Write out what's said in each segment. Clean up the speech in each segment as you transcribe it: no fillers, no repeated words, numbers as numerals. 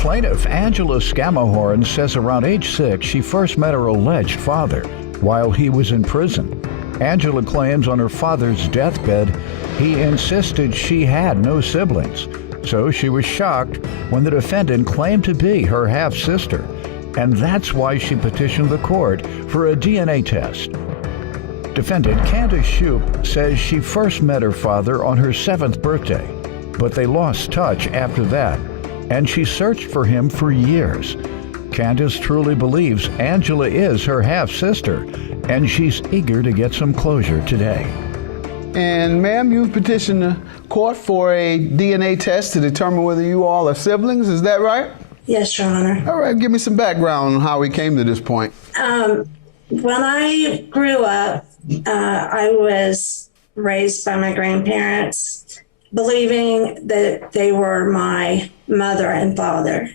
Plaintiff Angela Scammahorn says around age 6 she first met her alleged father while he was in prison. Angela claims on her father's deathbed he insisted she had no siblings, so she was shocked when the defendant claimed to be her half-sister, and that's why she petitioned the court for a DNA test. Defendant Candace Shoup says she first met her father on her 7th birthday, but they lost touch after that, and she searched for him for years. Candace truly believes Angela is her half-sister, and she's eager to get some closure today. And ma'am, you've petitioned the court for a DNA test to determine whether you all are siblings, is that right? Yes, Your Honor. All right, give me some background on how we came to this point. When I grew up, I was raised by my grandparents, believing that they were my mother and father.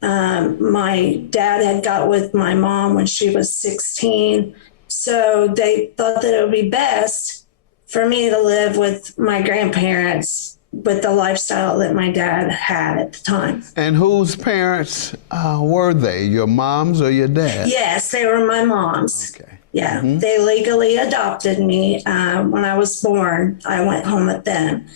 My dad had got with my mom when she was 16, so they thought that it would be best for me to live with my grandparents with the lifestyle that my dad had at the time. And whose parents were they, your mom's or your dad's? Yes, they were my mom's. Okay. Yeah, They legally adopted me. When I was born, I went home with them.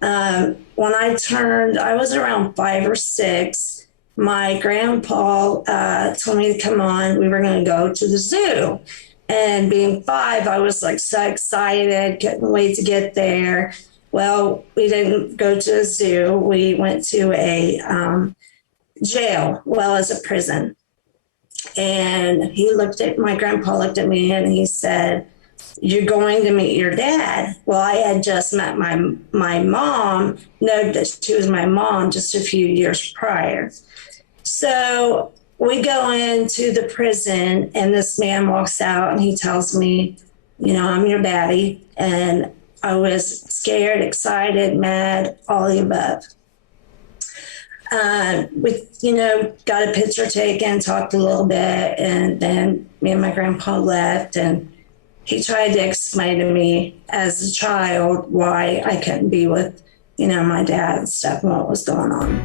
When I was around 5 or 6, my grandpa told me to come on. We were going to go to the zoo. And being 5, I was like so excited, couldn't wait to get there. Well, we didn't go to a zoo. We went to a jail, well as a prison. And my grandpa looked at me and he said, "You're going to meet your dad." Well, I had just met my mom, know that she was my mom just a few years prior. So we go into the prison and this man walks out and he tells me, "I'm your daddy." And I was scared, excited, mad, all the above. We, got a picture taken, talked a little bit, and then me and my grandpa left, and he tried to explain to me as a child why I couldn't be with, my dad and stuff and what was going on.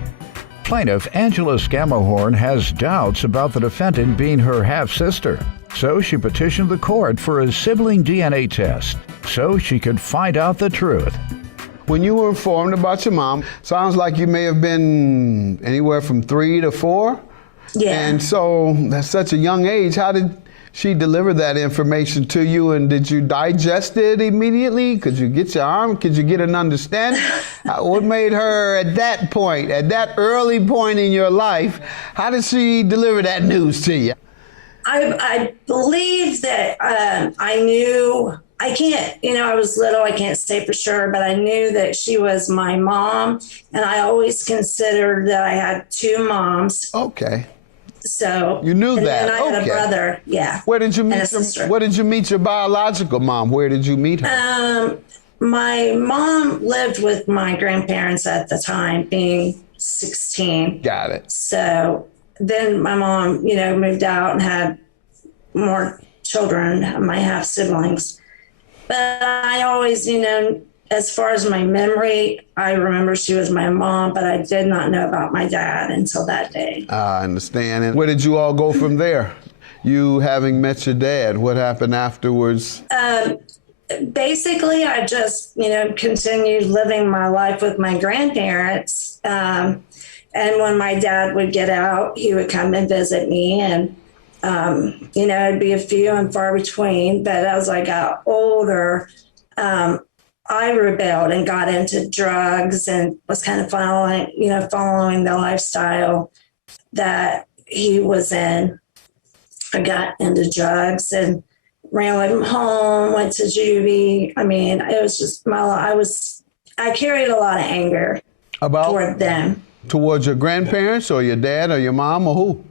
Plaintiff Angela Scammahorn has doubts about the defendant being her half-sister, so she petitioned the court for a sibling DNA test so she could find out the truth. When you were informed about your mom, sounds like you may have been anywhere from 3 to 4. Yeah. And so at such a young age, how did she deliver that information to you, and did you digest it immediately? Could you get your arm? Could you get an understanding? What made her at that early point in your life, how did she deliver that news to you? I believe that I knew, I was little, I can't say for sure, but I knew that she was my mom, and I always considered that I had 2 moms. Okay. So you knew that. And I had a brother, yeah. Where did you meet your biological mom? Where did you meet her? My mom lived with my grandparents at the time, being 16. Got it. So then my mom, moved out and had more children, my half siblings. But I always, as far as my memory, I remember she was my mom, but I did not know about my dad until that day. I understand. And where did you all go from there? You having met your dad, what happened afterwards? Basically, I just, continued living my life with my grandparents. And when my dad would get out, he would come and visit me, and it'd be a few and far between. But as I got older, I rebelled and got into drugs and was kind of following the lifestyle that he was in. I got into drugs and ran with him home, went to juvie. I mean, it was just I carried a lot of anger toward them. Towards your grandparents or your dad or your mom or who?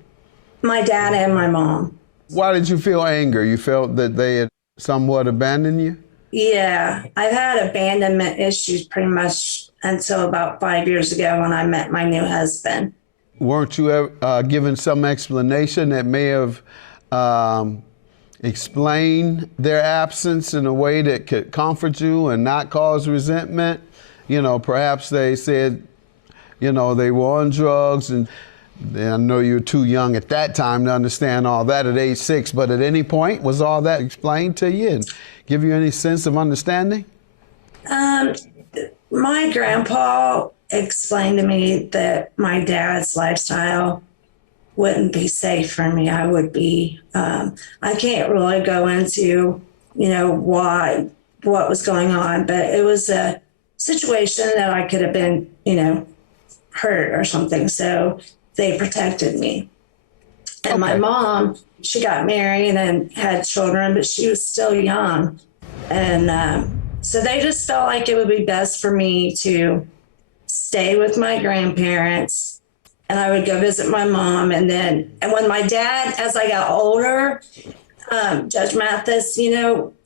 My dad and my mom. Why did you feel anger? You felt that they had somewhat abandoned you? Yeah, I've had abandonment issues pretty much until about 5 years ago when I met my new husband. Weren't you ever given some explanation that may have explained their absence in a way that could comfort you and not cause resentment? Perhaps they said, they were on drugs and I know you were too young at that time to understand all that at age 6, but at any point, was all that explained to you and give you any sense of understanding? My grandpa explained to me that my dad's lifestyle wouldn't be safe for me. I would be, I can't really go into, what was going on, but it was a situation that I could have been, hurt or something. So they protected me. And my mom, she got married and had children, but she was still young. And so they just felt like it would be best for me to stay with my grandparents, and I would go visit my mom. And when my dad, as I got older, Judge Mathis,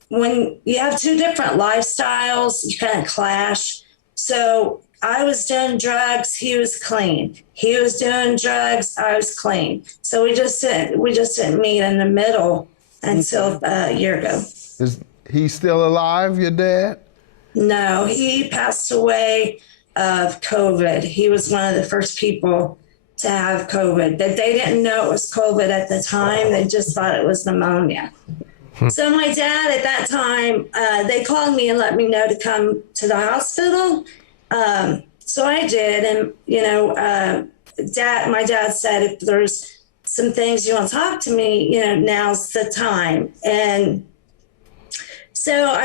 when you have two different lifestyles, you kind of clash. So I was doing drugs, he was clean. He was doing drugs, I was clean. So we just didn't meet in the middle until a year ago. Is he still alive, your dad? No, he passed away of COVID. He was one of the first people to have COVID, but they didn't know it was COVID at the time. They just thought it was pneumonia. So my dad at that time, they called me and let me know to come to the hospital. So I did. And, my dad said, if there's some things you want to talk to me, now's the time. And so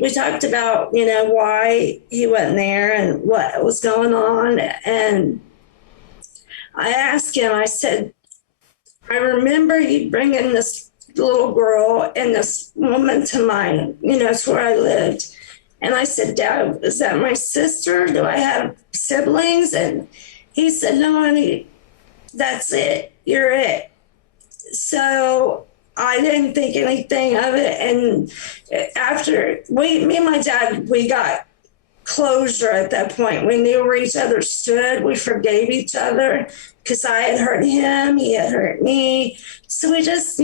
we talked about, why he wasn't there and what was going on. And I asked him, I said, I remember you bringing this little girl and this woman to mine, it's where I lived. And I said, Dad, is that my sister? Do I have siblings? And he said, no, honey, that's it. You're it. So I didn't think anything of it. And after me and my dad, we got closure at that point. We knew where each other stood. We forgave each other because I had hurt him. He had hurt me. So we just,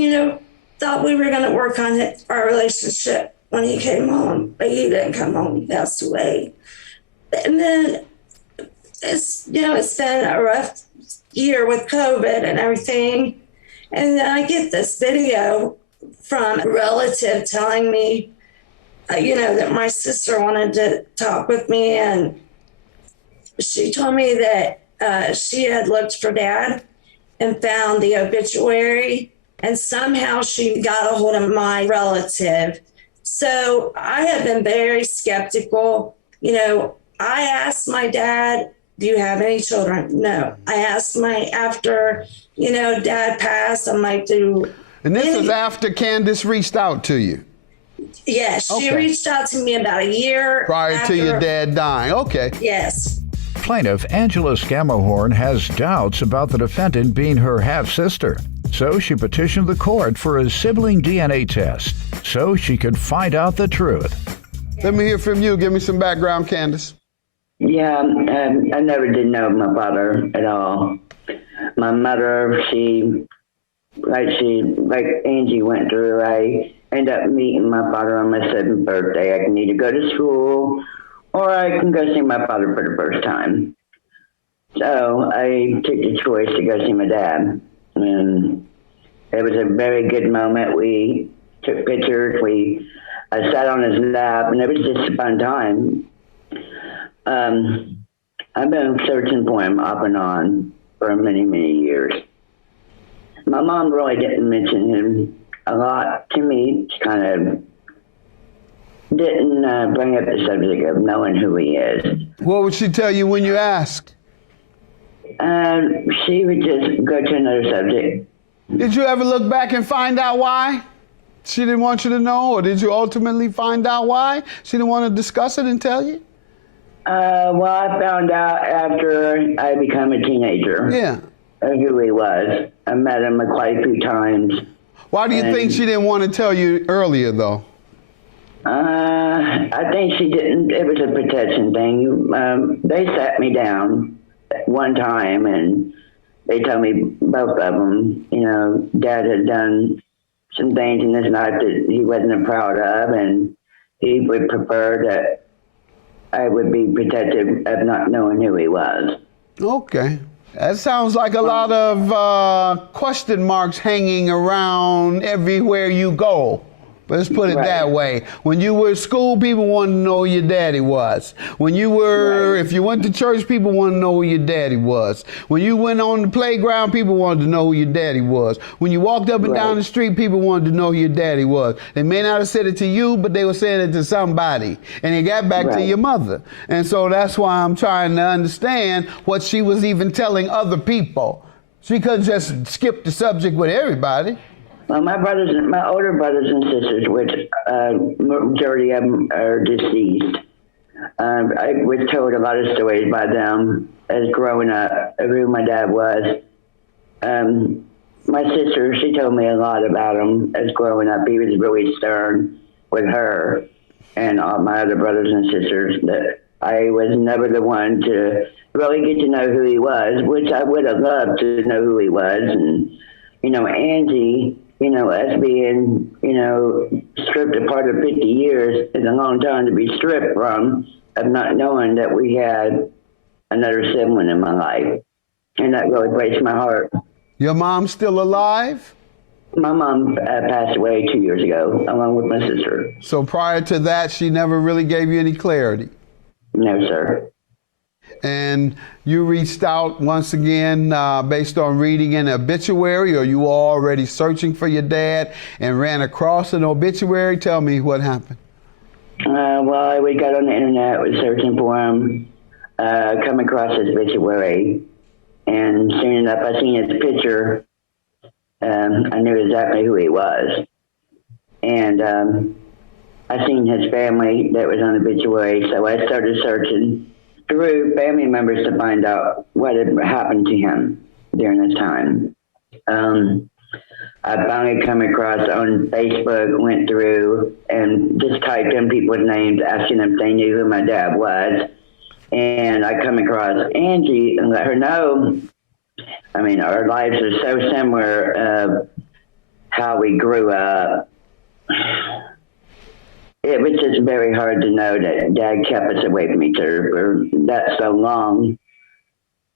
thought we were going to work on our relationship when he came home. But he didn't come home. He passed away. And then it's been a rough year with COVID and everything. And then I get this video from a relative telling me, that my sister wanted to talk with me. And she told me that she had looked for Dad and found the obituary. And somehow she got a hold of my relative. So I have been very skeptical. I asked my dad, do you have any children? No. I asked after, Dad passed, I'm like, And this is after Candace reached out to you? Yes, she reached out to me about a year prior to your dad dying. Okay. Yes. Plaintiff Angela Scammahorn has doubts about the defendant being her half-sister. So she petitioned the court for a sibling DNA test so she could find out the truth. Let me hear from you. Give me some background, Candace. Yeah, I never did know my father at all. My mother, like Angie went through, I ended up meeting my father on my 7th birthday. I can either go to school or I can go see my father for the first time. So I took the choice to go see my dad. And it was a very good moment. We took pictures. I sat on his lap, and it was just a fun time. I've been searching for him off and on for many, many years. My mom really didn't mention him a lot to me. She kind of didn't bring up the subject of knowing who he is. What would she tell you when you asked? She would just go to another subject. Did you ever look back and find out why she didn't want you to know, or did you ultimately find out why she didn't want to discuss it and tell you? Well, I found out after I became a teenager. Yeah. Who he was. I met him quite a few times. Why do you think she didn't want to tell you earlier, though? I think she didn't. It was a protection thing. They sat me down one time and they told me, both of them, Dad had done some things in his life that he wasn't proud of, and he would prefer that I would be protected of not knowing who he was. Okay. That sounds like a lot of question marks hanging around everywhere you go. Let's put it that way. When you were at school, people wanted to know who your daddy was. When you were, if you went to church, people wanted to know who your daddy was. When you went on the playground, people wanted to know who your daddy was. When you walked up and down the street, people wanted to know who your daddy was. They may not have said it to you, but they were saying it to somebody. And it got back to your mother. And so that's why I'm trying to understand what she was even telling other people. She couldn't just skip the subject with everybody. Well, my older brothers and sisters, which majority of them are deceased, I was told a lot of stories by them as growing up of who my dad was. My sister, she told me a lot about him as growing up. He was really stern with her and all my other brothers and sisters. That I was never the one to really get to know who he was, which I would have loved to know who he was. And, you know, Angie, you know, us being, you know, stripped apart of 50 years is a long time to be stripped from, of not knowing that we had another sibling in my life. And that really breaks my heart. Your mom's still alive? My mom passed away 2 years ago, along with my sister. So prior to that, she never really gave you any clarity? No, sir. And you reached out once again based on reading an obituary, or you were already searching for your dad and ran across an obituary? Tell me what happened. Well, we got on the internet, was searching for him, come across his obituary, and soon enough I seen his picture. I knew exactly who he was. And I seen his family that was on the obituary, so I started searching through family members to find out what had happened to him during this time. I finally come across on Facebook, went through and just typed in people's names, asking them if they knew who my dad was. And I come across Angie and let her know. I mean, our lives are so similar, how we grew up. It was just very hard to know that Dad kept us away from each other for that so long.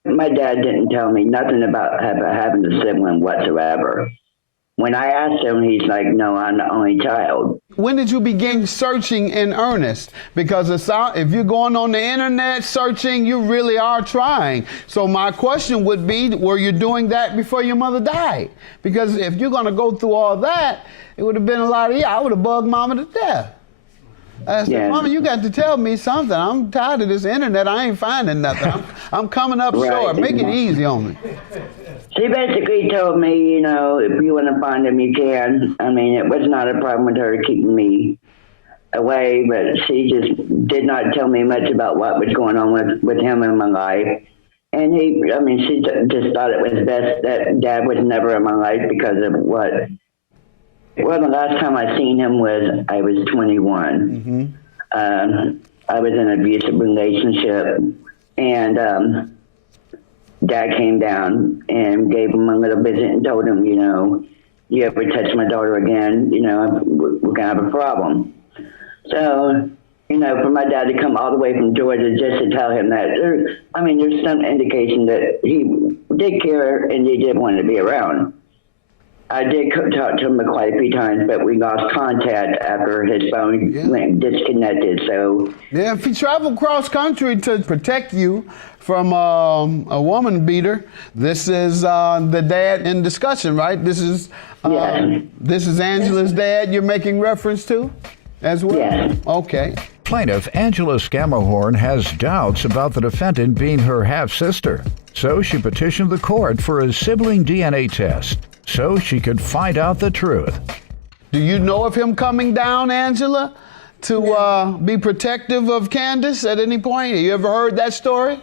My dad didn't tell me nothing about having a sibling whatsoever. When I asked him, he's like, no, I'm the only child. When did you begin searching in earnest? Because if you're going on the internet searching, you really are trying. So my question would be, were you doing that before your mother died? Because if you're going to go through all that, it would have been a lot of, I would have bugged Mama to death. I said, Mama, you got to tell me something. I'm tired of this internet. I ain't finding nothing. I'm coming up short. Make it easy on me. She basically told me, you know, if you want to find him, you can. I mean, it was not a problem with her keeping me away, but she just did not tell me much about what was going on with him in my life. And she just thought it was best that Dad was never in my life because of what. Well, the last time I seen him was I was 21. Mm-hmm. I was in an abusive relationship, and Dad came down and gave him a little visit and told him, you know, you ever touch my daughter again, you know, we're going to have a problem. So, you know, for my dad to come all the way from Georgia just to tell him that, there's some indication that he did care and he did want to be around. I did talk to him quite a few times, but we lost contact after his phone went disconnected. So yeah, if he traveled cross country to protect you from a woman beater, this is the dad in discussion, right? This is Angela's dad you're making reference to as well? Yes. Okay. Plaintiff Angela Scammahorn has doubts about the defendant being her half-sister, so she petitioned the court for a sibling DNA test so she could find out the truth. Do you know of him coming down, Angela, to be protective of Candace at any point? Have you ever heard that story?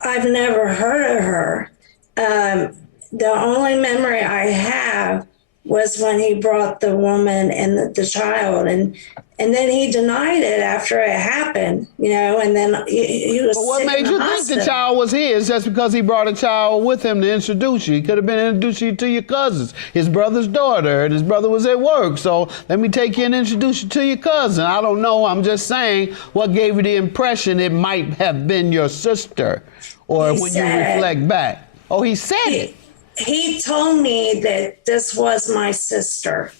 I've never heard of her. The only memory I have was when he brought the woman and the child, and then he denied it after it happened, you know, and then he was. But what sick made you think the child was his just because he brought a child with him to introduce you? He could have been introduced you to your cousins, his brother's daughter, and his brother was at work. So let me take you and introduce you to your cousin. I don't know. I'm just saying what gave you the impression it might have been your sister, or when you reflect back. Oh, he said it. He told me that this was my sister.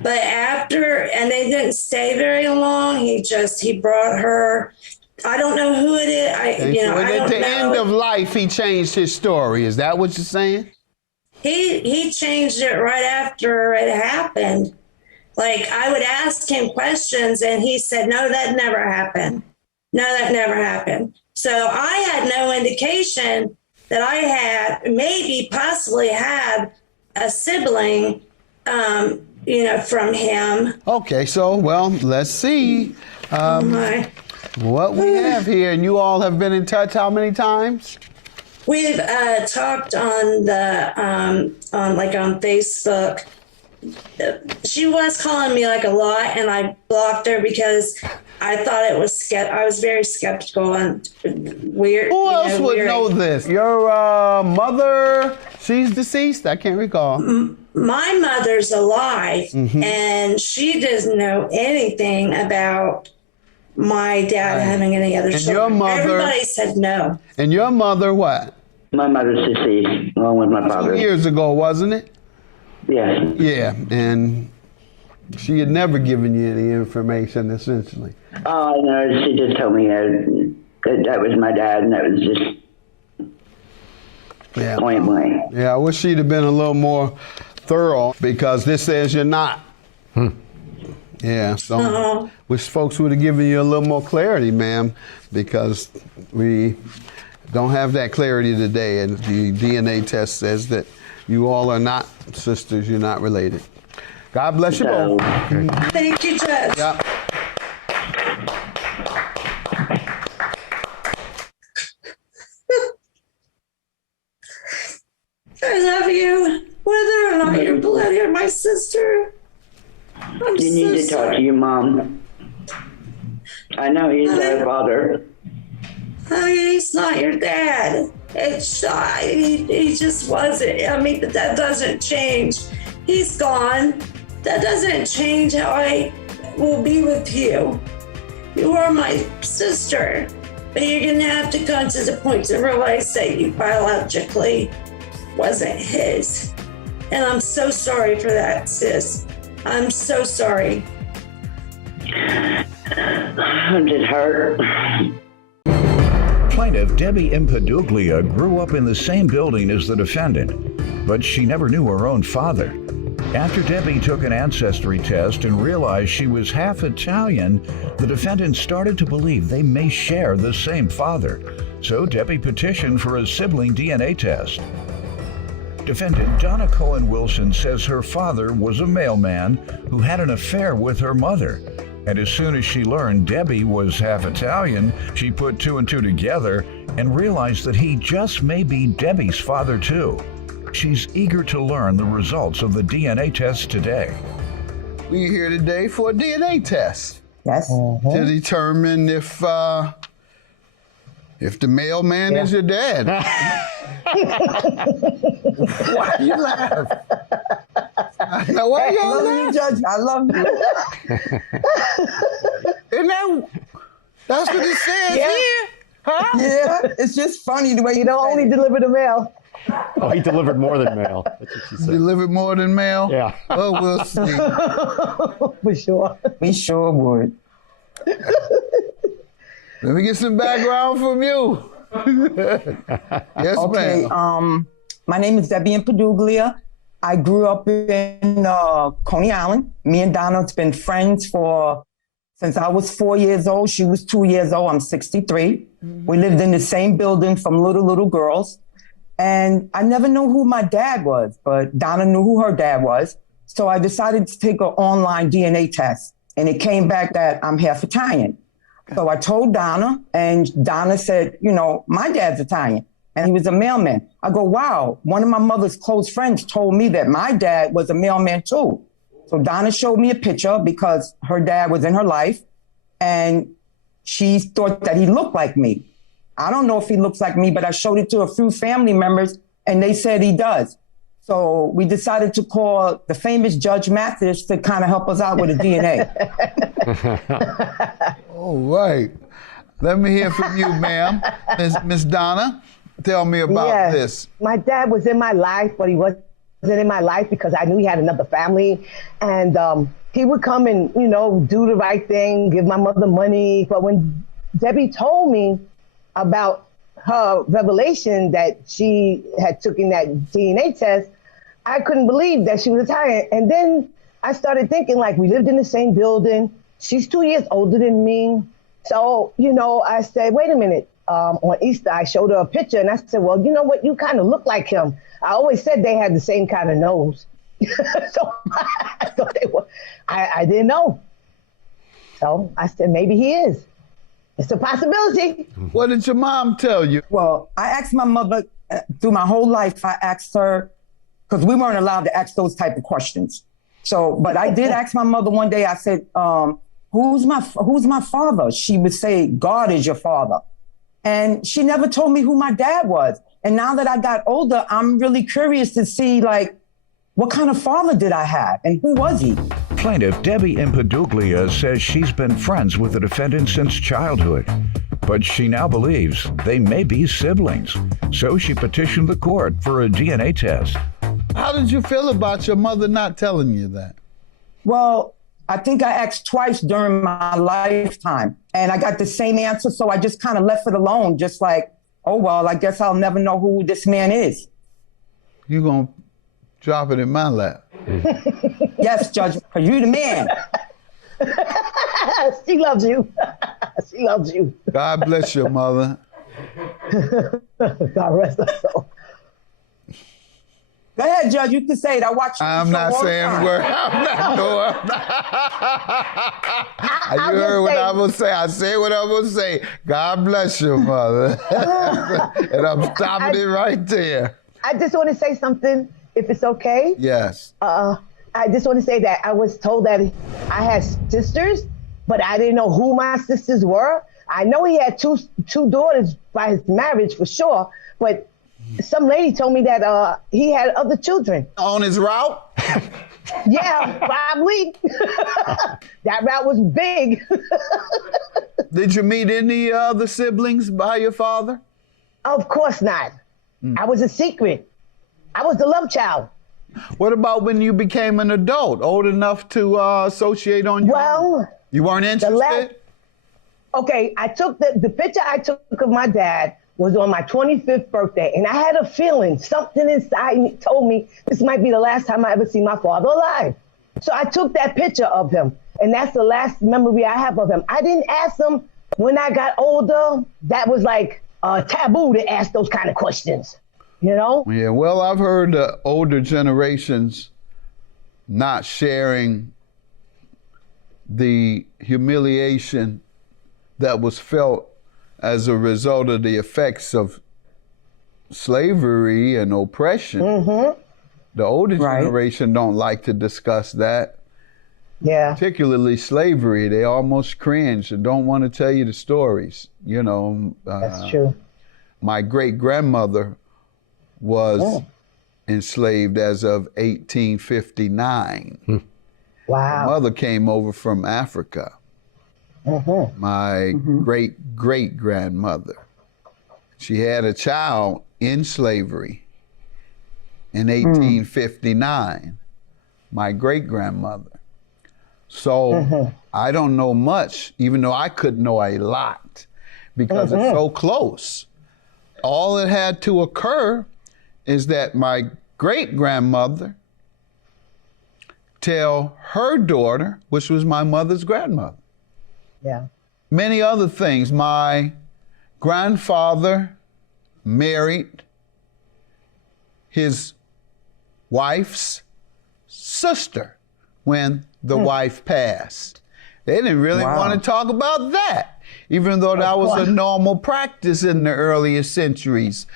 But after, and they didn't stay very long, he brought her. I don't know who it is. I At don't the know. end of life, he changed his story. Is that what you're saying? He changed it right after it happened. Like, I would ask him questions and he said, no, that never happened. No, that never happened. So I had no indication that I had possibly had a sibling, from him. Okay, so, well, let's see what we have here. And you all have been in touch how many times? We've talked on on Facebook. She was calling me like a lot, and I blocked her because I thought it was I was very skeptical and weird. Who else would know this? Your mother, she's deceased? I can't recall. My mother's alive, and she doesn't know anything about my dad having any other children. Your mother, everybody said no. And your mother, what? My mother's deceased, along with my father. 2 years ago, wasn't it? Yes. Yeah, and she had never given you any information, essentially. Oh, no, she just told me that was my dad, and that was just point blank. Yeah, I wish she'd have been a little more thorough, because this says you're not. Yeah, so wish folks would have given you a little more clarity, ma'am, because we don't have that clarity today, and the DNA test says that you all are not sisters, you're not related. God bless you both. Thank you, Judge. Yeah. I love you, whether or not you're blood or my sister. You need to talk to your mom. I know he's our father. He's not your dad. He just wasn't. I mean, but that doesn't change. He's gone. That doesn't change how I will be with you. You are my sister, but you're gonna have to come to the point to realize that you biologically wasn't his. And I'm so sorry for that, sis. I'm so sorry. I'm just hurt. Plaintiff Debbie Impaduglia grew up in the same building as the defendant, but she never knew her own father. After Debbie took an ancestry test and realized she was half Italian, the defendant started to believe they may share the same father. So Debbie petitioned for a sibling DNA test. Defendant Donna Cohen Wilson says her father was a mailman who had an affair with her mother. And as soon as she learned Debbie was half Italian, she put two and two together and realized that he just may be Debbie's father too. She's eager to learn the results of the DNA test today. We're here today for a DNA test. Yes. To determine if the mailman is your dad. Why you laugh? Now, why I y'all love laugh? you, Judge. I love you. And that's what it says Yeah. here. Huh? Yeah, it's just funny the way you don't only deliver the mail. Oh, he delivered more than mail. That's what she said. Delivered more than mail? Yeah. Oh, we'll see. For sure. We sure would. Let me get some background from you. Yes, Okay, ma'am. my name is Debbie Impaduglia. I grew up in Coney Island. Me and Donna's been friends since I was 4 years old. She was 2 years old. I'm 63. We lived in the same building from little girls. And I never knew who my dad was, but Donna knew who her dad was. So I decided to take an online DNA test. And it came back that I'm half Italian. So I told Donna, and Donna said, my dad's Italian, and he was a mailman. I go, wow, one of my mother's close friends told me that my dad was a mailman too. So Donna showed me a picture because her dad was in her life, and she thought that he looked like me. I don't know if he looks like me, but I showed it to a few family members, and they said he does. So we decided to call the famous Judge Mathis to kind of help us out with the DNA. All right. Let me hear from you, ma'am. Miss Donna. Tell me about this. My dad was in my life, but he wasn't in my life because I knew he had another family. And he would come and, do the right thing, give my mother money. But when Debbie told me about her revelation that she had taken that DNA test, I couldn't believe that she was Italian. And then I started thinking, like, we lived in the same building. She's 2 years older than me. So, I said, wait a minute. On Easter, I showed her a picture and I said, well, you know what? You kind of look like him. I always said they had the same kind of nose. So I thought they were, I didn't know. So I said, maybe he is. It's a possibility. What did your mom tell you? Well, I asked my mother through my whole life. I asked her, because we weren't allowed to ask those type of questions. So, but I did ask my mother one day, I said, who's my father? She would say, God is your father. And she never told me who my dad was. And now that I got older, I'm really curious to see, like, what kind of father did I have and who was he? Plaintiff Debbie Impeduglia says she's been friends with the defendant since childhood, but she now believes they may be siblings. So she petitioned the court for a DNA test. How did you feel about your mother not telling you that? Well, I think I asked twice during my lifetime and I got the same answer. So I just kind of left it alone. Just like, oh, well, I guess I'll never know who this man is. You gonna drop it in my lap? Yes, Judge, because you the man. She loves you. She loves you. God bless your mother. God rest her soul. Go ahead, Judge. You can say it. I watch you. I'm not saying a word. I'm not going. You heard what I'm going to say. I say what I'm going to say. God bless your mother. And I'm stopping it right there. I just want to say something, if it's okay. Yes. I just want to say that I was told that I had sisters, but I didn't know who my sisters were. I know he had two daughters by his marriage for sure, but some lady told me that he had other children. On his route? Yeah, probably. That route was big. Did you meet any other siblings by your father? Of course not. I was a secret. I was the love child. What about when you became an adult, old enough to associate on your own? You weren't interested? Okay, I took the picture I took of my dad was on my 25th birthday, and I had a feeling, something inside me told me this might be the last time I ever see my father alive. So I took that picture of him, and that's the last memory I have of him. I didn't ask him when I got older. That was like taboo to ask those kind of questions, you know? Yeah, well, I've heard the older generations not sharing the humiliation that was felt as a result of the effects of slavery and oppression. Mm-hmm. The older generation don't like to discuss that. Yeah. Particularly slavery. They almost cringe and don't want to tell you the stories. You know. That's true. My great-grandmother was enslaved as of 1859. Wow. My mother came over from Africa. My great-great-grandmother. She had a child in slavery in 1859, my great-grandmother. So I don't know much, even though I could know a lot because it's so close. All that had to occur is that my great-grandmother tell her daughter, which was my mother's grandmother. Yeah. Many other things. My grandfather married his wife's sister when the wife passed. They didn't really want to talk about that, even though that was a normal practice in the earlier centuries.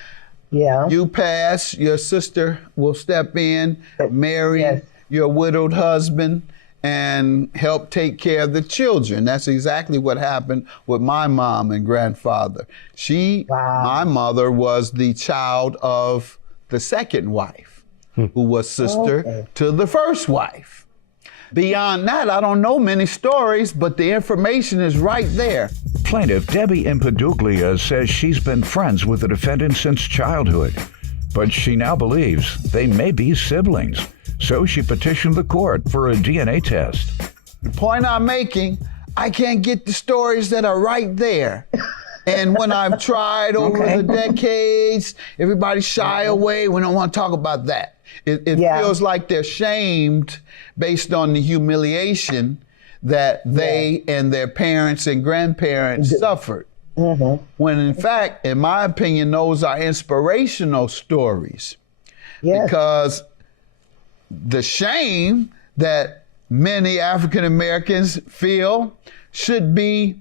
Yeah. You pass, your sister will step in, marry your widowed husband, and help take care of the children. That's exactly what happened with my mom and grandfather. My mother was the child of the second wife, who was sister to the first wife. Beyond that, I don't know many stories, but the information is right there. Plaintiff Debbie Impaduglia says she's been friends with the defendant since childhood, but she now believes they may be siblings. So she petitioned the court for a DNA test. The point I'm making, I can't get the stories that are right there. And when I've tried over the decades, everybody shy away. We don't want to talk about that. It feels like they're shamed based on the humiliation that they and their parents and grandparents suffered. When in fact, in my opinion, those are inspirational stories. Because the shame that many African Americans feel should be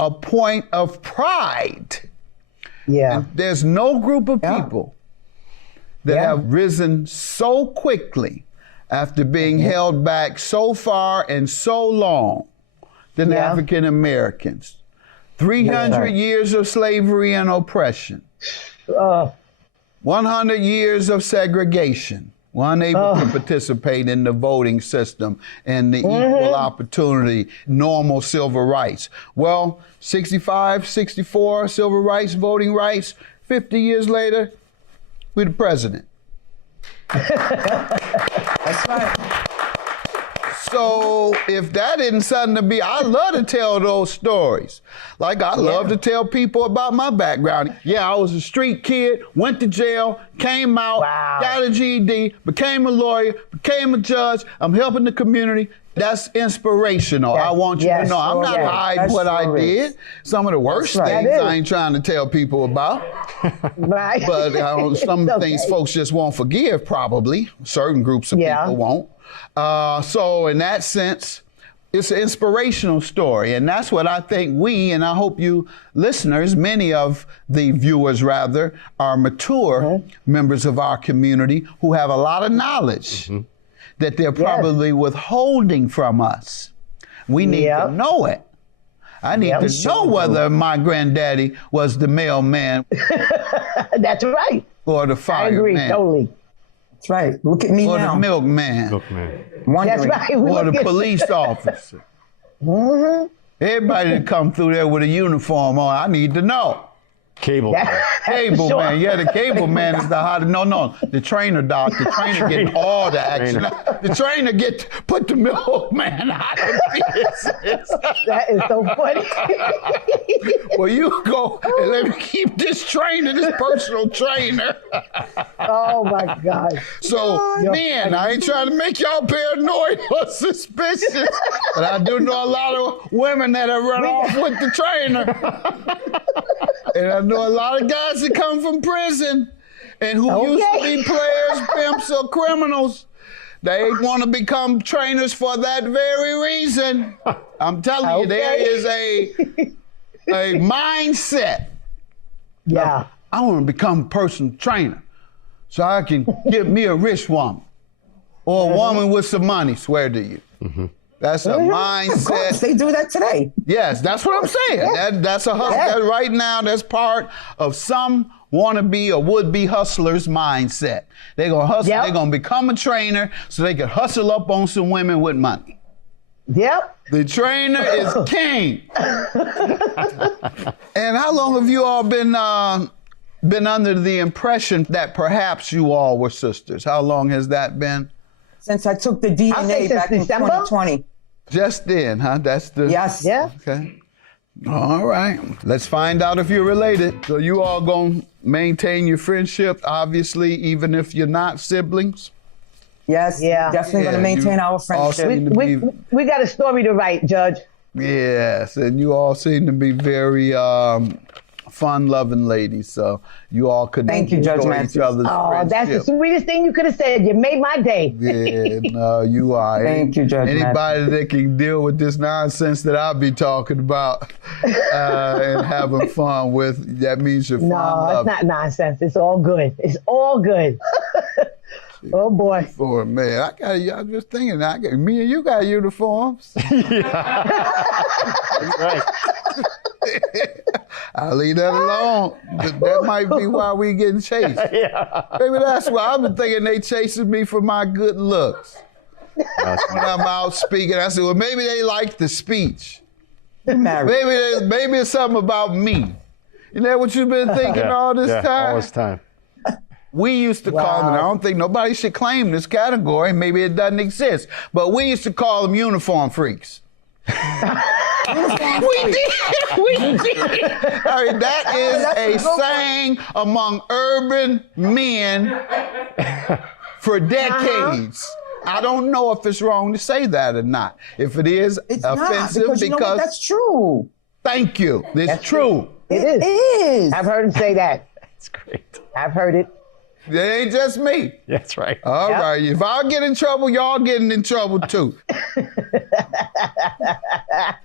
a point of pride. And there's no group of people that have risen so quickly after being held back so far and so long than African Americans. 300 years of slavery and oppression. 100 years of segregation. Unable to participate in the voting system and the equal opportunity, normal civil rights. Well, 65, 64, civil rights, voting rights, 50 years later, we're the president. That's right. So if that isn't something to be, I love to tell those stories. Like I love to tell people about my background. Yeah, I was a street kid, went to jail, came out, got a GED, became a lawyer, became a judge. I'm helping the community. That's inspirational. I want you to know. I'm not hiding what I did. Some of the worst things I ain't trying to tell people about. But some things folks just won't forgive, probably. Certain groups of people won't. So in that sense, it's an inspirational story. And that's what I think we, and I hope you listeners, many of the viewers rather, are mature members of our community who have a lot of knowledge that they're probably withholding from us. We need to know it. I need to know whether my granddaddy was the mailman. That's right. Or the fireman. I agree, totally. That's right. Look at me or now. Or the milkman. That's right. Or the police officer. Everybody that come through there with a uniform on, I need to know. Cable man. Cable man. Yeah, the cable man is the hottest. No, the trainer, doc. The trainer getting all the action. The trainer put the milkman out of business. That is so funny. Well, you go and let me keep this trainer, this personal trainer. Oh my God. So, man, I ain't trying to make y'all paranoid or suspicious, but I do know a lot of women that have run off with the trainer. And I know a lot of guys that come from prison and who used to be players, pimps, or criminals. They want to become trainers for that very reason. I'm telling you, there is a mindset. Yeah. I want to become a personal trainer so I can get me a rich woman or a woman with some money, swear to you. That's a mindset. Of course, they do that today. Yes, that's what I'm saying. That's a hustle. That right now, that's part of some wannabe or would-be hustlers' mindset. They're going to hustle. They're going to become a trainer so they can hustle up on some women with money. The trainer is king. And how long have you all been under the impression that perhaps you all were sisters? How long has that been? Since I took the DNA back in 2020. Just then, huh? That's the... Yes. Yeah. Okay. All right. Let's find out if you're related. So you all gonna maintain your friendship, obviously, even if you're not siblings? Yes. Yeah. Definitely going to maintain our friendship. We got a story to write, Judge. Yes, and you all seem to be very fun-loving ladies, so you all could enjoy each other's friendship. That's the sweetest thing you could have said. You made my day. Yeah, no, you are. Thank you, Judge Anybody that can deal with this nonsense that I'll be talking about and having fun with, that means you're fun-loving. No, it's not nonsense. It's all good. It's all good. Oh boy. For man, I'm just thinking, me and you got uniforms. That's right. I'll leave that alone. That might be why we getting chased. Maybe that's why I've been thinking they chasing me for my good looks. when I'm out speaking. I said, well, maybe they like the speech. Married. Maybe it's something about me. You know what you've been thinking all this time? All this time. We used to call them, I don't think nobody should claim this category. Maybe it doesn't exist. But we used to call them uniform freaks. We did. I mean, that is a saying among urban men for decades. I don't know if it's wrong to say that or not. If it is It's offensive, not, because you know what? That's true. Thank you. It's true. It is. I've heard him say that. That's great. I've heard it. It ain't just me. That's right. All right. If I get in trouble, y'all getting in trouble too.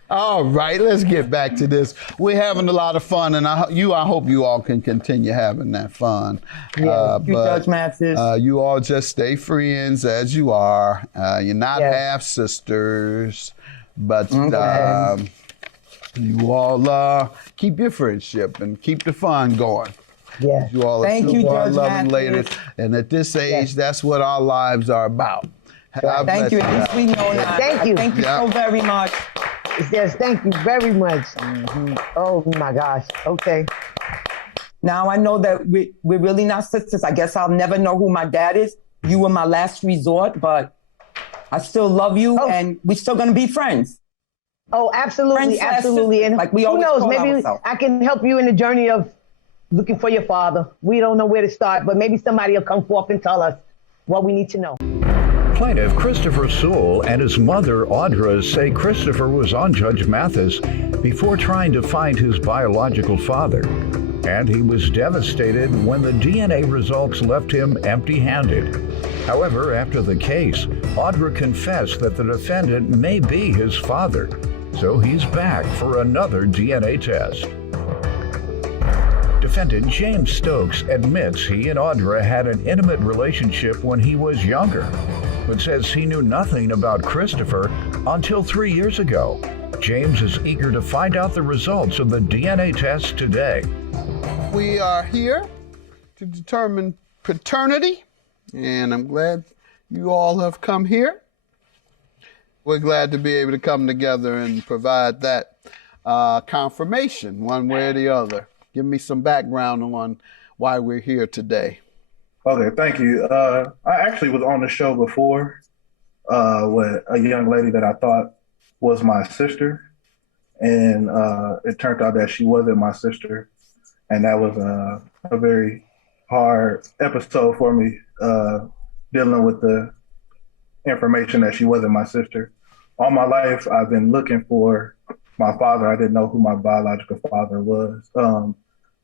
All right, let's get back to this. We're having a lot of fun, and I hope you all can continue having that fun. Yeah, Judge Mathis. You all just stay friends as you are. You're not half sisters, but you all keep your friendship and keep the fun going. Yeah. You all Thank you, Judge loving Mathis. ladies, and at this age, that's what our lives are about. Thank you. At least we know that. Thank you. Thank you so very much. Yes, thank you very much. Oh my gosh. Okay. Now I know that we're really not sisters. I guess I'll never know who my dad is. You were my last resort, but I still love you, and we're still gonna be friends. Oh, absolutely, Friends, absolutely. And like we who always knows? call Maybe ourselves. I can help you in the journey of looking for your father. We don't know where to start, but maybe somebody will come forth and tell us what we need to know. Plaintiff Christopher Sewell and his mother Audra say Christopher was on Judge Mathis before trying to find his biological father, and he was devastated when the DNA results left him empty-handed. However, after the case, Audra confessed that the defendant may be his father, so he's back for another DNA test. Defendant James Stokes admits he and Audra had an intimate relationship when he was younger, but says he knew nothing about Christopher until 3 years ago. James is eager to find out the results of the DNA test today. We are here to determine paternity, and I'm glad you all have come here. We're glad to be able to come together and provide that confirmation one way or the other. Give me some background on why we're here today. Okay, thank you. I actually was on the show before with a young lady that I thought was my sister, and it turned out that she wasn't my sister, and that was a very hard episode for me, dealing with the information that she wasn't my sister. All my life, I've been looking for my father. I didn't know who my biological father was.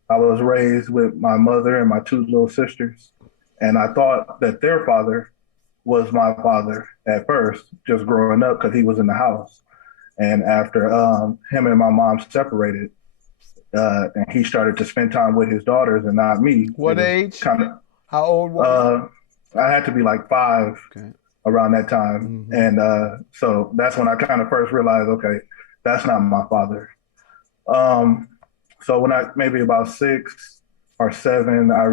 I was raised with my mother and my two little sisters, and I thought that their father was my father at first, just growing up, because he was in the house. And after him and my mom separated, and he started to spend time with his daughters and not me. What age? How old was you? I had to be like 5 around that time. Mm-hmm. And so that's when I kind of first realized, okay, that's not my father. So when I maybe about 6 or 7, I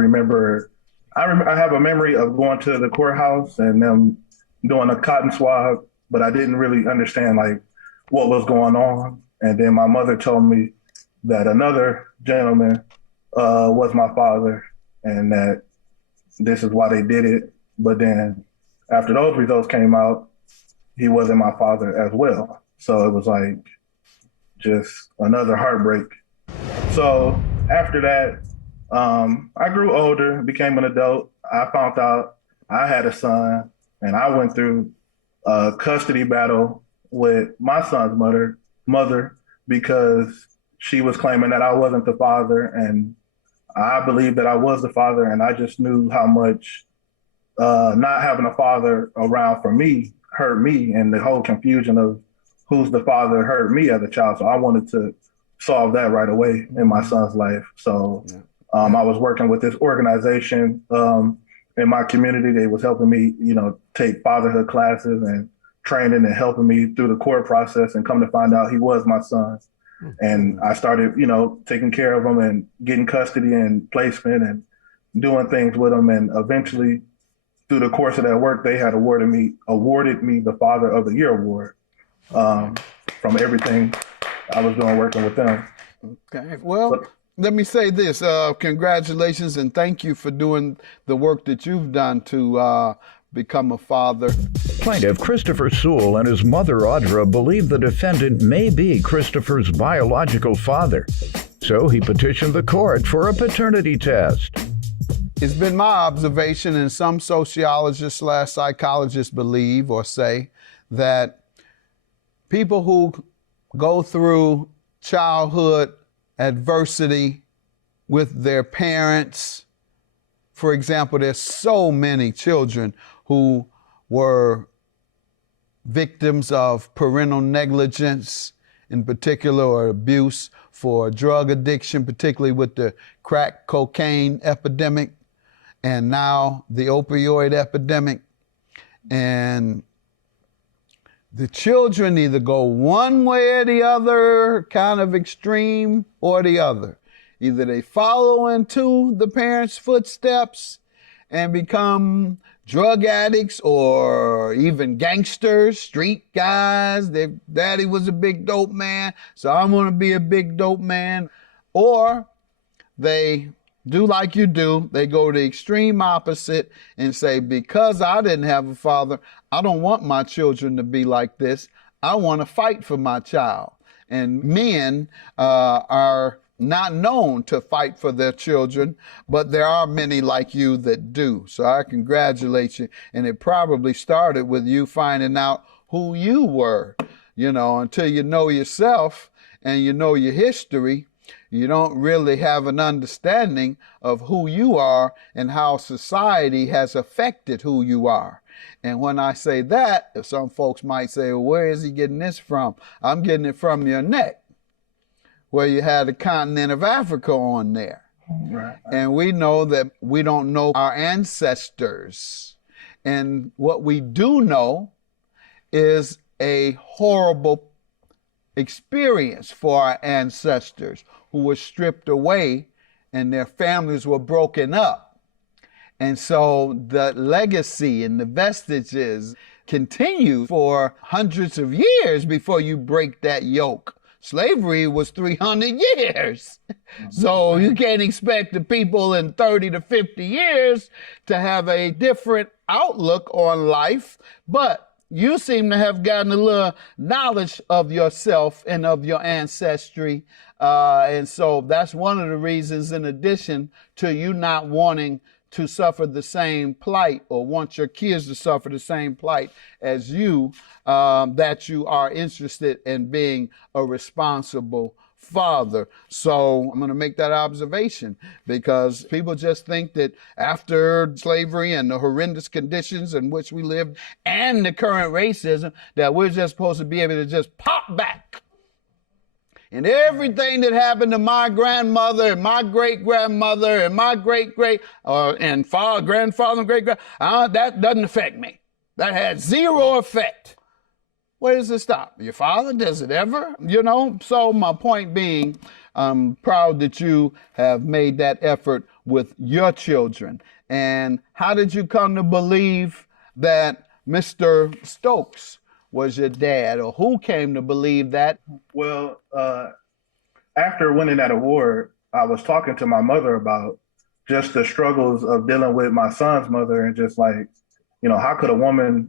have a memory of going to the courthouse and them doing a cotton swab, but I didn't really understand like what was going on. And then my mother told me that another gentleman was my father and that this is why they did it. But then after those results came out, he wasn't my father as well. So it was like just another heartbreak. So after that, I grew older, became an adult. I found out I had a son, and I went through a custody battle with my son's mother because she was claiming that I wasn't the father, and I believed that I was the father, and I just knew how much not having a father around for me hurt me, and the whole confusion of who's the father hurt me as a child. So I wanted to solve that right away in my son's life. So I was working with this organization in my community. They was helping me, take fatherhood classes and training and helping me through the court process, and come to find out he was my son. And I started, taking care of him and getting custody and placement and doing things with him. And eventually through the course of that work, they had awarded me the Father of the Year award from everything I was doing working with them. Okay. Well, let me say this. Congratulations and thank you for doing the work that you've done to become a father. Plaintiff Christopher Sewell and his mother Audra believe the defendant may be Christopher's biological father. So he petitioned the court for a paternity test. It's been my observation, and some sociologists / psychologists believe or say that people who go through childhood adversity with their parents, for example, there's so many children who were victims of parental negligence, in particular, or abuse for drug addiction, particularly with the crack cocaine epidemic, and now the opioid epidemic. And the children either go one way or the other, kind of extreme, or the other. Either they follow into the parents' footsteps and become drug addicts or even gangsters, street guys. Their daddy was a big dope man, so I'm gonna be a big dope man. Or they do like you do. They go the extreme opposite and say, because I didn't have a father, I don't want my children to be like this. I want to fight for my child. And men are not known to fight for their children, but there are many like you that do. So I congratulate you. And it probably started with you finding out who you were. You know, until you know yourself and you know your history, you don't really have an understanding of who you are and how society has affected who you are. And when I say that, some folks might say, well, where is he getting this from? I'm getting it from your neck, where you had the continent of Africa on there. Right. And we know that we don't know our ancestors. And what we do know is a horrible experience for our ancestors who were stripped away and their families were broken up. And so the legacy and the vestiges continue for hundreds of years before you break that yoke. Slavery was 300 years. So you can't expect the people in 30 to 50 years to have a different outlook on life, but you seem to have gotten a little knowledge of yourself and of your ancestry. And so that's one of the reasons, in addition to you not wanting to suffer the same plight or want your kids to suffer the same plight as you, that you are interested in being a responsible father. So I'm going to make that observation, because people just think that after slavery and the horrendous conditions in which we lived and the current racism, that we're just supposed to be able to just pop back. And everything that happened to my grandmother and my great-grandmother and my great-great and grandfather and great-grand, that doesn't affect me. That had zero effect. Where does it stop? Your father? Does it ever? You know? So my point being, I'm proud that you have made that effort with your children. And how did you come to believe that Mr. Stokes was your dad, or who came to believe that? Well, after winning that award, I was talking to my mother about just the struggles of dealing with my son's mother, and just like, you know, how could a woman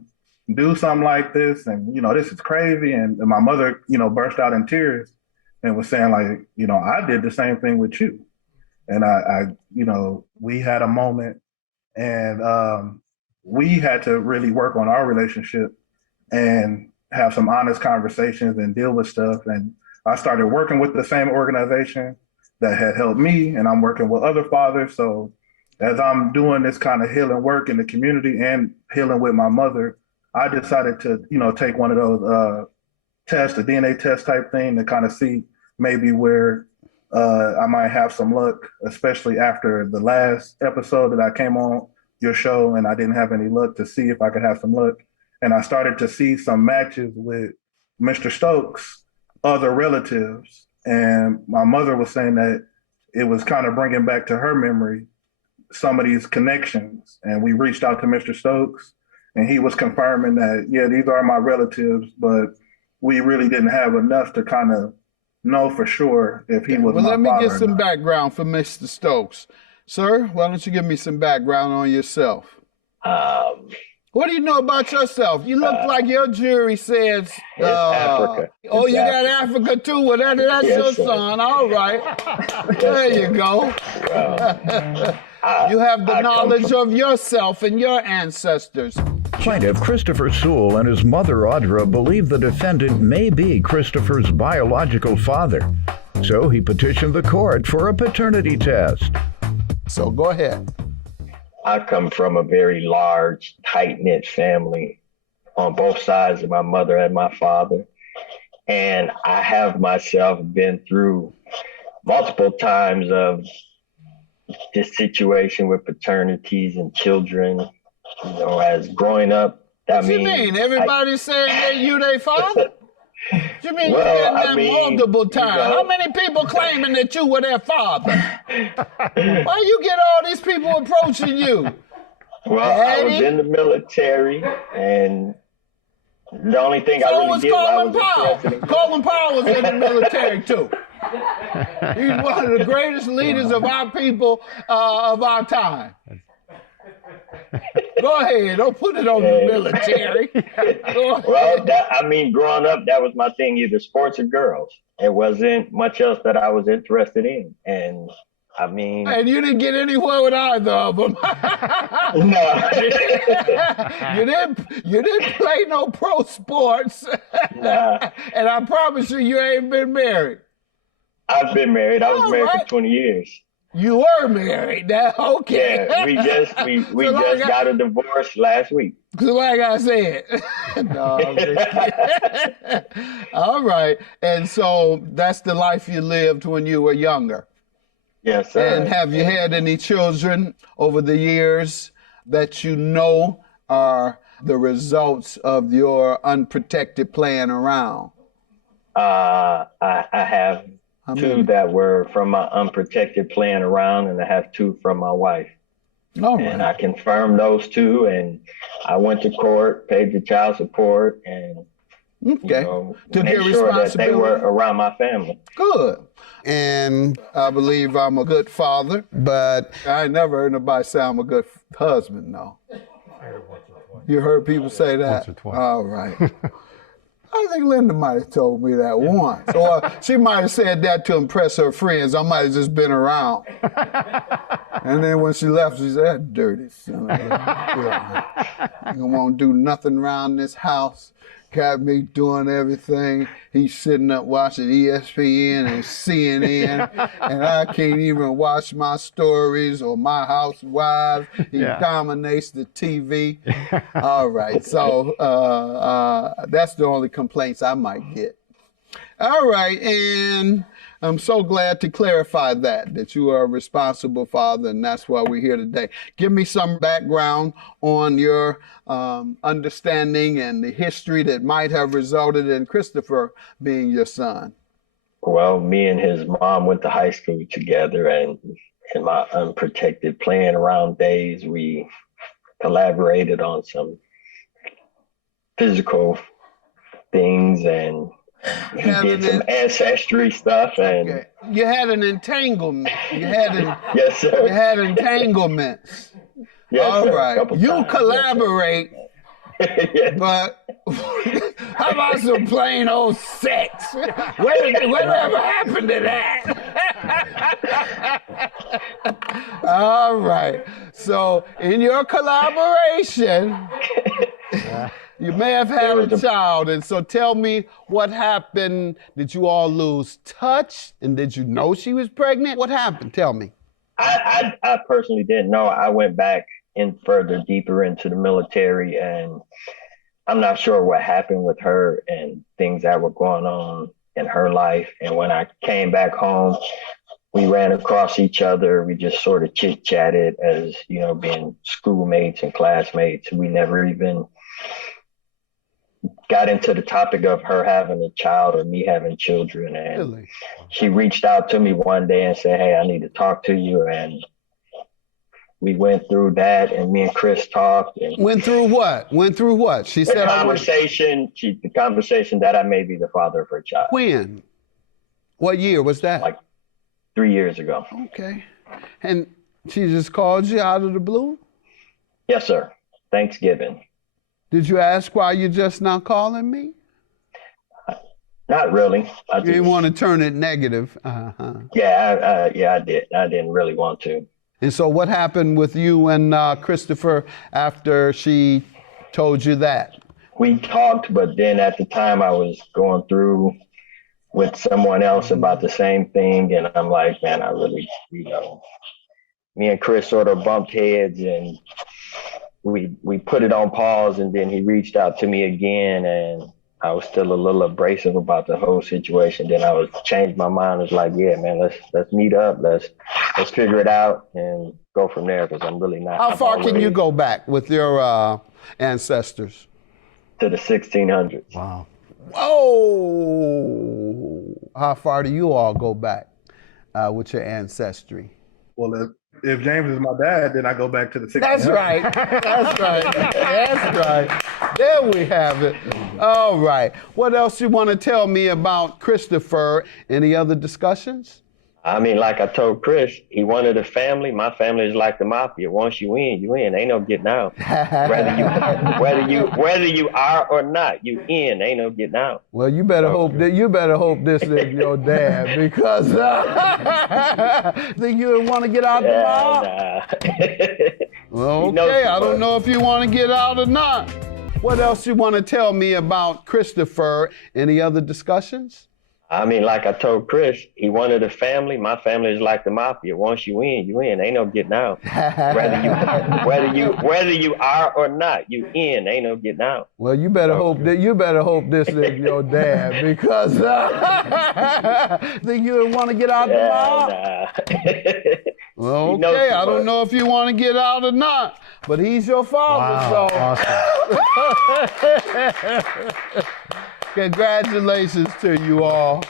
do something like this? And, you know, this is crazy. And my mother, you know, burst out in tears and was saying, like, you know, I did the same thing with you. And I you know, we had a moment, and we had to really work on our relationship and have some honest conversations and deal with stuff. And I started working with the same organization that had helped me, and I'm working with other fathers. So as I'm doing this kind of healing work in the community and healing with my mother, I decided to, you know, take one of those tests, a DNA test type thing, to kind of see maybe where I might have some luck, especially after the last episode that I came on your show and I didn't have any luck, to see if I could have some luck. And I started to see some matches with Mr. Stokes' other relatives. And my mother was saying that it was kind of bringing back to her memory some of these connections. And we reached out to Mr. Stokes, and he was confirming that, yeah, these are my relatives, but we really didn't have enough to kind of know for sure if he was my father. Well, let me get some not. background for Mr. Stokes. Sir, why don't you give me some background on yourself? What do you know about yourself? You look like your jury says. Africa. Oh, It's you got Africa too? Well, that's Yes, your sir. son. All right. There you go. You have the knowledge of yourself and your ancestors. Plaintiff Christopher Sewell and his mother Audra believe the defendant may be Christopher's biological father. So he petitioned the court for a paternity test. So go ahead. I come from a very large, tight-knit family on both sides of my mother and my father. And I have myself been through multiple times of this situation with paternities and children. You know, as growing up, What you mean? Everybody's saying that you their father? What you mean you getting that multiple times? How many people claiming that you were their father? Why you get all these people approaching you? Well, I was in the military, and the only thing I really did was I was interested in. Colin Powell was in the military too. He's one of the greatest leaders of our people of our time. Go ahead, don't put it on the military. Well, growing up, that was my thing, either sports or girls. It wasn't much else that I was interested in. And and you didn't get anywhere with either of them. No. you didn't play no pro sports. Nah. And I promise you ain't been married. I've been married. I was married for 20 years. You were married. Now, okay. Yeah, we just got a divorce last week. Like I said. No, I'm just kidding. All right. And so that's the life you lived when you were younger. Yes, sir. And have you had any children over the years that you know are the results of your unprotected playing around? I have two that were from my unprotected playing around, and I have two from my wife. All right. And I confirmed those two, and I went to court, paid the child support, and took made your sure that responsibility. they were around my family. Good. And I believe I'm a good father, but I ain't never heard nobody say I'm a good husband, no. You heard people say that? Once or twice. All right. I think Linda might have told me that once. Or she might have said that to impress her friends. I might have just been around. And then when she left, she said, that dirty son of a... You won't do nothing around this house. Got me doing everything. He's sitting up watching ESPN and CNN, and I can't even watch my stories or my housewives. He dominates the TV. All right, so that's the only complaints I might get. All right, and I'm so glad to clarify that you are a responsible father, and that's why we're here today. Give me some background on your understanding and the history that might have resulted in Christopher being your son. Well, me and his mom went to high school together, and in my unprotected playing around days, we collaborated on some physical things, and he did some ancestry stuff, and you had an entanglement. yes, sir. You had entanglements. Yes, all sir. right. You times. collaborate, yes. but how about some plain old sex? Whatever happened to that? All right. So in your collaboration, you may have had a child, and so tell me what happened. Did you all lose touch? And did you know she was pregnant? What happened? Tell me. I personally didn't know. I went back in further deeper into the military, and I'm not sure what happened with her and things that were going on in her life. And when I came back home, we ran across each other. We just sort of chit-chatted as, being schoolmates and classmates. We never even got into the topic of her having a child or me having children. And Really? She reached out to me one day and said, hey, I need to talk to you. And we went through that, and me and Chris talked. And Went through what? Went through what? She said, the conversation that I may be the father of her child. When? What year was that? Like 3 years ago. Okay. And she just called you out of the blue? Yes, sir. Thanksgiving. Did you ask why you just not calling me? Not really. You didn't want to turn it negative. Uh-huh. Yeah, I did. I didn't really want to. And so what happened with you and Christopher after she told you that? We talked, but then at the time I was going through with someone else about the same thing. And I'm like, man, I really, me and Chris sort of bumped heads, and we put it on pause, and then he reached out to me again, and I was still a little abrasive about the whole situation. Then I changed my mind. I was like, yeah, man, let's meet up. Let's figure it out and go from there, because I'm really not. How far can you go back with your ancestors? To the 1600s. Wow. Whoa! How far do you all go back with your ancestry? Well, if James is my dad, then I go back to the 1600s. That's right. That's right. That's right. There we have it. All right. What else you want to tell me about Christopher? Any other discussions? I mean, like I told Chris, he wanted a family. My family is like the mafia. Once you in, you in. Ain't no getting out. Whether you are or not, you in. Ain't no getting out. Well, you better hope this is your dad, because think you want to get out the mob? Nah. Well, okay. I don't know if you want to get out or not. What else you want to tell me about Christopher? Any other discussions? I mean, like I told Chris, he wanted a family. My family is like the mafia. Once you in, you in. Ain't no getting out. Whether you are or not, you in. Ain't no getting out. Well, you better hope this is your dad, because think you want to get out the mob? Nah. Well, okay. I don't know if you want to get out or not, but he's your father. Wow, so. Awesome. Congratulations to you all.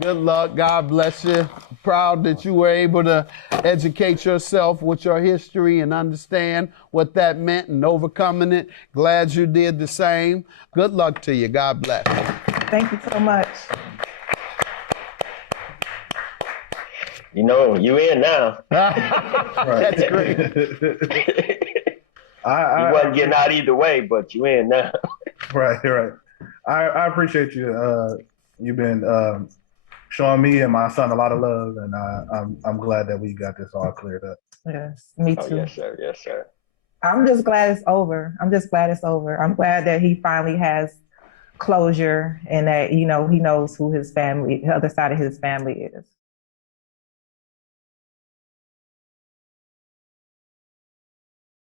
Good luck. God bless you. Proud that you were able to educate yourself with your history and understand what that meant and overcoming it. Glad you did the same. Good luck to you. God bless. Thank you so much. You know, you in now. That's great. You wasn't getting out either way, but you in now. Right. I appreciate you. You've been showing me and my son a lot of love, and I'm glad that we got this all cleared up. Yes, me too. Oh, yes, sir. Yes, sir. I'm just glad it's over. I'm glad that he finally has closure, and that, he knows who his family, the other side of his family is.